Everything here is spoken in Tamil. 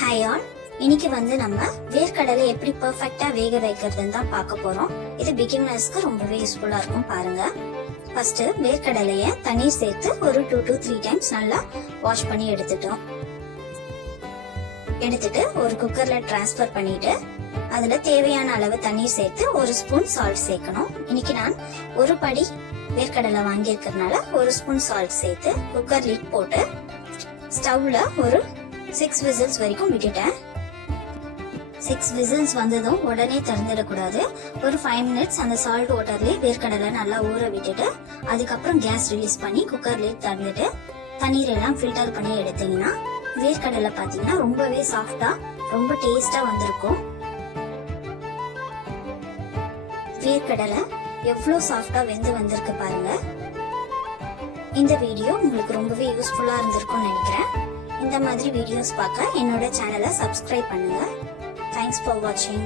ஹாய் ஆல், இன்னைக்கு நம்ம வேர்க்கடலை எப்படி பெர்ஃபெக்ட்டா வேக வைக்கிறதுன்னு தான் பார்க்க போறோம். இது பிகினர்ஸ்க்கு ரொம்பவே யூஸ்ஃபுல்லா இருக்கும். பாருங்க. ஃபர்ஸ்ட் வேர்க்கடலைய தண்ணீர் சேர்த்து ஒரு 2 to 3 டைம்ஸ் நல்லா வாஷ் பண்ணி எடுத்துட்டு ஒரு குக்கர்ல டிரான்ஸ்ஃபர் பண்ணிட்டு அதுல தேவையான அளவு தண்ணீர் சேர்த்து ஒரு ஸ்பூன் சால்ட் சேர்க்கணும். இன்னைக்கு நான் ஒரு படி வேர்க்கடலை வாங்கி இருக்கிறதுனால ஒரு ஸ்பூன் சால்ட் சேர்த்து குக்கர் லிட் போட்டு ஸ்டவ்ல ஒரு 6 விசில்ஸ் வரைக்கும் விட்டுட்டேன். 6 விசில்ஸ் வந்ததும் உடனே திறந்துடக்கூடாது. ஒரு 5 மினிட்ஸ் அந்த சால்ட் வாட்டர்லயே வேர்க்கடலை நல்லா ஊற விட்டுட்டு அதுக்கப்புறம் கேஸ் ரிலீஸ் பண்ணி குக்கர் லிட் திறந்துட்டு தண்ணீர் எல்லாம் ஃபில்டர் பண்ணி எடுத்தீங்கன்னா வேர்க்கடலை பாத்தீங்கன்னா ரொம்பவே சாஃப்டா ரொம்ப டேஸ்டா வந்திருக்கும். வேர்க்கடலை எவ்வளவு சாஃப்டா வெந்து வந்திருக்கு பாருங்க. இந்த வீடியோ உங்களுக்கு ரொம்பவே யூஸ்ஃபுல்லா இருந்திருக்கும்னு நினைக்கிறேன். இந்த மாதிரி வீடியோஸ் பார்க்க என்னோட சேனலை சப்ஸ்கிரைப் பண்ணுங்க. தேங்க்ஸ் ஃபார் வாட்சிங்.